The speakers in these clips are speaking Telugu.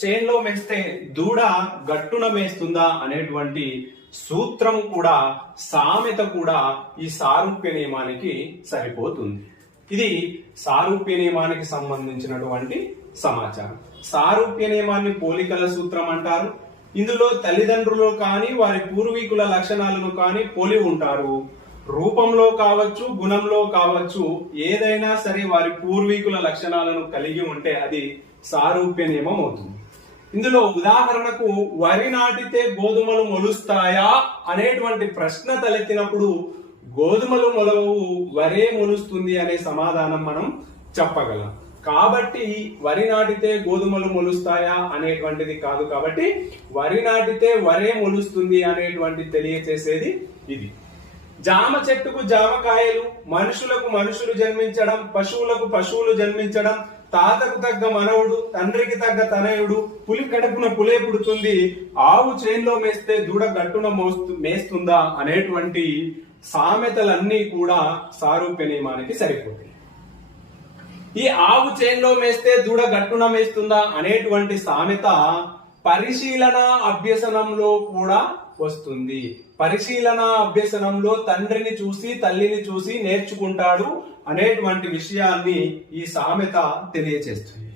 చేన్లో మేస్తే దూడ గట్టున మేస్తుందా అనేటువంటి సూత్రం కూడా సామెత కూడా ఈ సారూప్య నియమానికి సరిపోతుంది. ఇది సారూప్య నియమానికి సంబంధించినటువంటి సమాచారం. సారూప్య నియమాన్ని పోలికల సూత్రం అంటారు. ఇందులో తల్లిదండ్రులు కానీ వారి పూర్వీకుల లక్షణాలను కానీ పోలి ఉంటారు. రూపంలో కావచ్చు, గుణంలో కావచ్చు, ఏదైనా సరే వారి పూర్వీకుల లక్షణాలను కలిగి ఉంటే అది సారూప్య నియమం అవుతుంది. ఇందులో ఉదాహరణకు వరి నాటితే గోధుమలు మొలుస్తాయా అనేటువంటి ప్రశ్న తలెత్తినప్పుడు గోధుమలు మొలవు, వరే మొలుస్తుంది అనే సమాధానం మనం చెప్పగలం. కాబట్టి వరి నాటితే గోధుమలు మొలుస్తాయా అనేటువంటిది కాదు. కాబట్టి వరి నాటితే వరే మొలుస్తుంది అనేటువంటి తెలియచేసేది ఇది. జామ చెట్టుకు జామకాయలు, మనుషులకు మనుషులు జన్మించడం, పశువులకు పశువులు జన్మించడం, తాతకు తగ్గ మనవుడు, తండ్రికి తగ్గ తనయుడు, పులి కడుపున పులే పుడుతుంది, ఆవు చేన్లో మేస్తే దూడ గట్టున మేస్తుందా అనేటువంటి సామెతలన్నీ కూడా సారూప్య నియమానికి సరిపోతాయి. ఈ ఆవు చేన్లో మేస్తే దూడ గట్టున మేస్తుందా అనేటువంటి సామెత పరిశీలన అభ్యసనంలో కూడా వస్తుంది. పరిశీలన అభ్యసనంలో తండ్రిని చూసి తల్లిని చూసి నేర్చుకుంటాడు అనేటువంటి విషయాన్ని ఈ సామెత తెలియచేస్తుంది.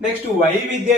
నెక్స్ట్ వైవిధ్య